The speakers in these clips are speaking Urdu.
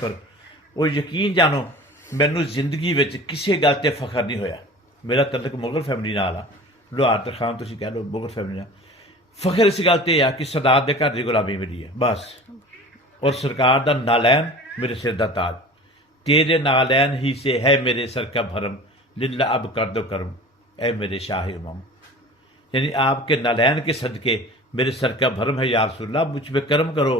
پر وہ یقین جانو مینوں زندگی وچ کسی گل تے فخر نہیں ہویا۔ میرا تعلق مغل فیملی نال آ، لوہار درخان تسی کہہ لو مغل فیملی نال۔ فخر اس گل تے آ کہ سادات دے گھر دی غلامی ملی ہے بس، اور سرکار دا نالین میرے سر دا تاج۔ تیرے نالین ہی سے ہے میرے سر کا بھرم، للہ اب کر دو کرم اے میرے شاہ امام۔ یعنی آپ کے نالین کے صدقے میرے سر کا بھرم ہے، یا رسول اللہ مجھ پہ کرم کرو،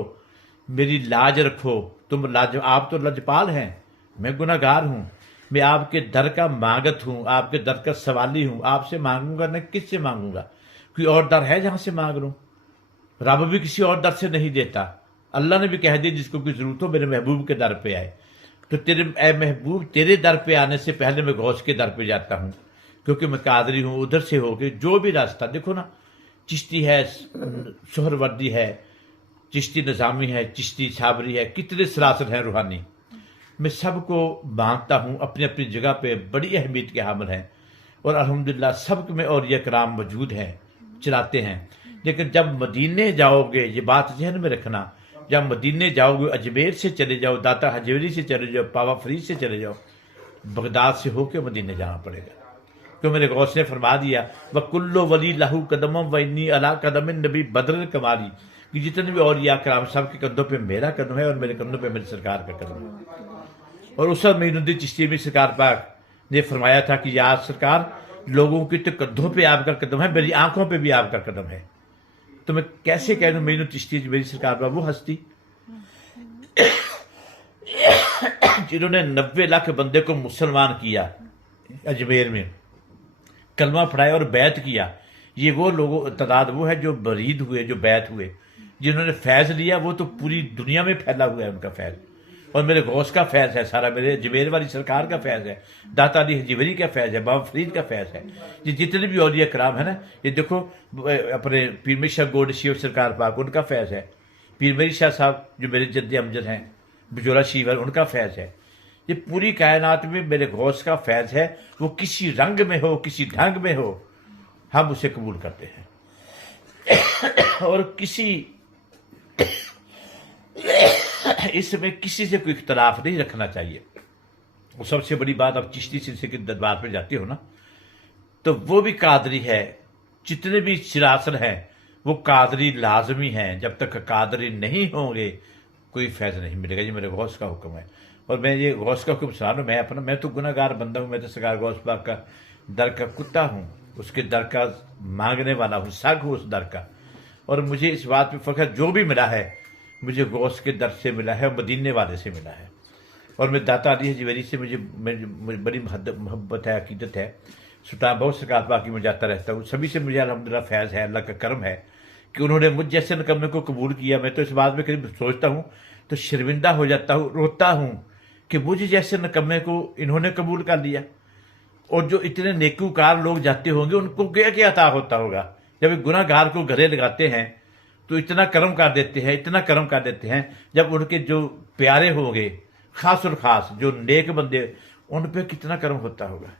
میری لاج رکھو۔ تم لاج، آپ تو لجپال ہیں، میں گناہ گار ہوں، میں آپ کے در کا مانگت ہوں، آپ کے در کا سوالی ہوں۔ آپ سے مانگوں گا نہ کس سے مانگوں گا؟ کوئی اور در ہے جہاں سے مانگ لوں؟ رب بھی کسی اور در سے نہیں دیتا۔ اللہ نے بھی کہہ دیا جس کو کوئی ضرورت ہو میرے محبوب کے در پہ آئے۔ تو تیرے اے محبوب، تیرے در پہ آنے سے پہلے میں غوث کے در پہ جاتا ہوں، کیونکہ میں قادری ہوں۔ ادھر سے ہو کے جو بھی راستہ دیکھو نا، چشتی ہے، سہر وردی ہے، چشتی نظامی ہے، چشتی چھابری ہے، کتنے سلاسل ہیں روحانی، میں سب کو مانتا ہوں، اپنی اپنی جگہ پہ بڑی اہمیت کے حامل ہیں، اور الحمدللہ سب میں اولیاء کرام موجود ہیں، چلاتے ہیں۔ لیکن جب مدینے جاؤ گے، یہ بات ذہن میں رکھنا، جب مدینے جاؤ گے، اجمیر سے چلے جاؤ، داتا حجویری سے چلے جاؤ، پاوا فرید سے چلے جاؤ، بغداد سے ہو کے مدینے جانا پڑے گا۔ تو میرے غوث نے فرما دیا وَكُلُّ وَلِي لَهُ قَدَمٌ وَإِنِّي عَلَىٰ قَدَمِ النَّبِي بَدْرِ الْكَمَالِ، کہ جتنے بھی اولیاء کرام سب کے کندھوں پہ میرا قدم ہے، اور میرے کندھوں پہ میری سرکار کا قدم ہے۔ اور اس وقت معین الدین چشتی میں سرکار پاک نے فرمایا تھا کہ یا سرکار، لوگوں کے تو کندھوں پہ آپ کا قدم ہے، میری آنکھوں پہ بھی آپ کا قدم ہے۔ تو میں کیسے کہہ دوں معین الدین چشتی میری سرکار پر وہ ہستی جنہوں نے 90 لاکھ بندے کو مسلمان کیا اجمیر میں، کلمہ پڑھایا اور بیعت کیا۔ یہ وہ لوگوں تعداد وہ ہے جو برید ہوئے، جو بیعت ہوئے، جنہوں نے فیض لیا، وہ تو پوری دنیا میں پھیلا ہوا ہے ان کا فیض۔ اور میرے غوث کا فیض ہے سارا، میرے اجمیر والی سرکار کا فیض ہے، داتا علی حجویری کا فیض ہے، بابا فرید کا فیض ہے۔ یہ جتنے بھی اولیاء کرام ہیں نا، یہ دیکھو اپنے پیر میر شاہ گولڈ شیو سرکار پاک، ان کا فیض ہے۔ پیر میر شاہ صاحب جو میرے جد امجد ہیں، بجورا شیور، ان کا فیض ہے۔ یہ پوری کائنات میں میرے غوث کا فیض ہے، وہ کسی رنگ میں ہو، کسی ڈھنگ میں ہو، ہم اسے قبول کرتے ہیں، اور کسی اس میں کسی سے کوئی اختلاف نہیں رکھنا چاہیے۔ وہ سب سے بڑی بات، اب چشتی سلسلے کے دربار پہ جاتے ہو نا، تو وہ بھی قادری ہے، جتنے بھی سلاسل ہیں وہ قادری لازمی ہیں۔ جب تک قادری نہیں ہوں گے کوئی فیض نہیں ملے گا۔ یہ میرے غوث کا حکم ہے، اور میں یہ غوث کا حکم سنا رہا ہوں۔ میں تو گناہ گار بندہ ہوں، میں تو سرکار غوث پاک کا در کا کتا ہوں، اس کے در کا مانگنے والا ہوں، سگ ہوں اس در کا۔ اور مجھے اس بات پہ فخر جو بھی ملا ہے مجھے غوث کے در سے ملا ہے، اور مدینے والے سے ملا ہے۔ اور میں داتا علی حجویری سے مجھے بڑی محبت ہے، عقیدت ہے۔ سلطان بہت سرکار پاک کی میں جاتا رہتا ہوں، سبھی سے مجھے الحمدللہ فیض ہے، اللہ کا کرم ہے کہ انہوں نے مجھ جیسے نکمے کو قبول کیا۔ میں تو اس بات میں قریب سوچتا ہوں تو شرمندہ ہو جاتا ہوں، روتا ہوں کہ مجھ جیسے نکمے کو انہوں نے قبول کر لیا۔ اور جو اتنے نیکوکار لوگ جاتے ہوں گے ان کو کیا کیا عطا ہوتا ہوگا؟ جب ایک گناہ گار کو گھرے لگاتے ہیں تو اتنا کرم کر دیتے ہیں، اتنا کرم کر دیتے ہیں۔ جب ان کے جو پیارے ہوں گے، خاص الخاص جو نیک بندے، ان پہ کتنا کرم ہوتا ہوگا۔